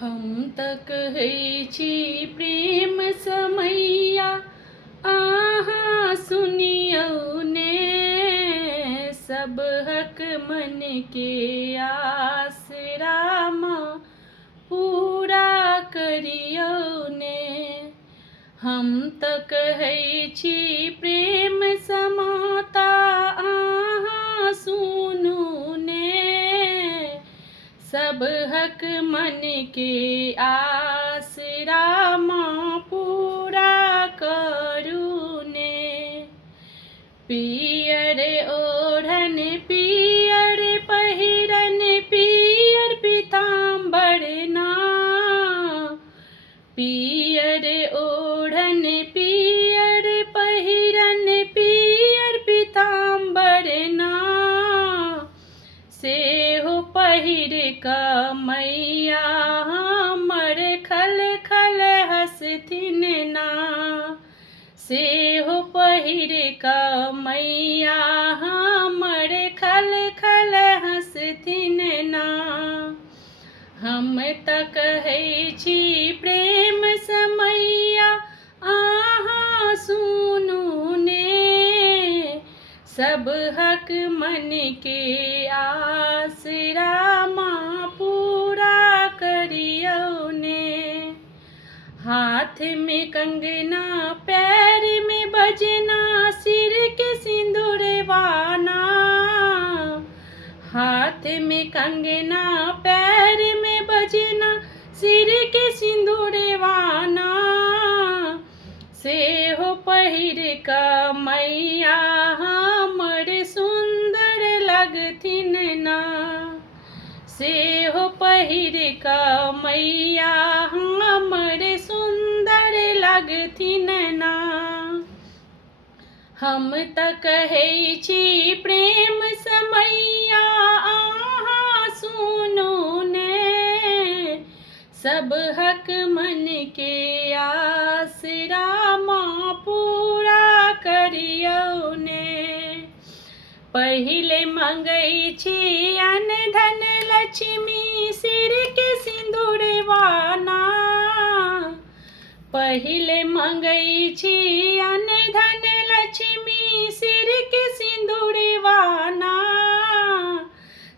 हम त कहै छी प्रेम समैया अहाँ सुनियौ ने, सबहक मन के आसरा माँ पूरा करियौ ने। हम त कहै छी प्रेम समाता अहाँ सुनू ने, सबहक मन के आसरा माँ पूरा करू ने। पियर ओढ़न पियर पहिरन पियर पीताम्बर ना, पियर ओढ़न पियर पहिरन पियर पीताम्बर ना, सेहो पहिर कऽ मैया हमर खल खल हँसथिन ना, सेहो पहिर कऽ मैया हमर खल खल हँसथिन ना। हम त कहै छी प्रेम समैया अहाँ सुनू ने, सबहक मन के आसरा माँ पूरा करियौ ने। हाथ में कंगना पैर में बजना सिर के सिंदूरवाना, हाथ में कंगना पैर में बजना सिर के सिंदूरवाना, सेहो पहिर कऽ मैया हमर सुन्दर लगथिन ना, सेहो पहिर कऽ मैया हमर सुन्दर लगथिन ना। हम त कहै छी प्रेम समैया अहाँ सुनू ने, सबहक मन के आसरा माँ पूरा करियौ ने। पहिले मंगै छी अन्न धन लक्ष्मी सिर के सिंदूरवाना, पहिले मंगै छी अन्न धन लक्ष्मी सिर के सिंदूरवाना,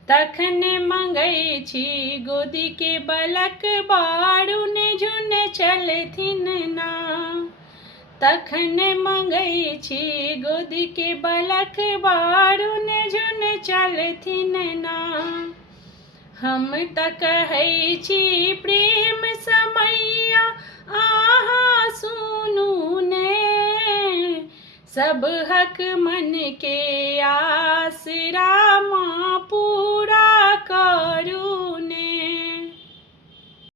तखन मंगै छी गोदी के बलक बारुन झुन चलथिन ना, तखन मंगै छी गोदी के बलक बारुन झुन चलथिन ना। हम त कहै छी प्रेम समैया अहाँ सुनू ने, सबहक मन के आसरा माँ